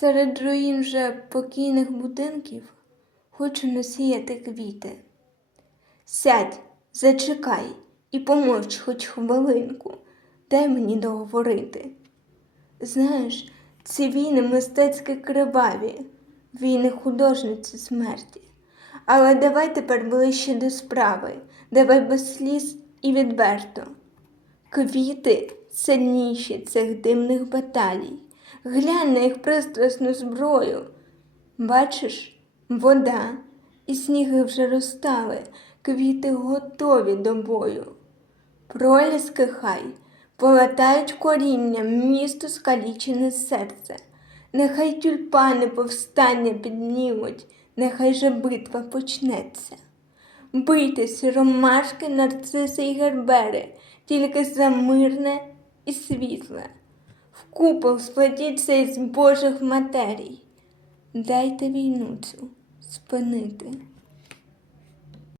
Серед руїн вже покійних будинків хочу насіяти квіти. Сядь, зачекай і помовч хоч хвилинку, дай мені договорити. Знаєш, ці війни мистецьки криваві, війни художниці смерті. Але давай тепер ближче до справи, давай без сліз і відверто. Квіти сильніші цих димних баталій. Глянь на їх пристрасну зброю. Бачиш, вода і сніги вже розтали, квіти готові до бою. Проліски хай полатають коріння, місто скалічене серце. Нехай тюльпани повстання піднімуть, нехай же битва почнеться. Бийтесь, ромашки, нарциси й гербери, тільки за мирне і світле. В купол сплетіться із Божих матерій. Дайте війну цю спинити.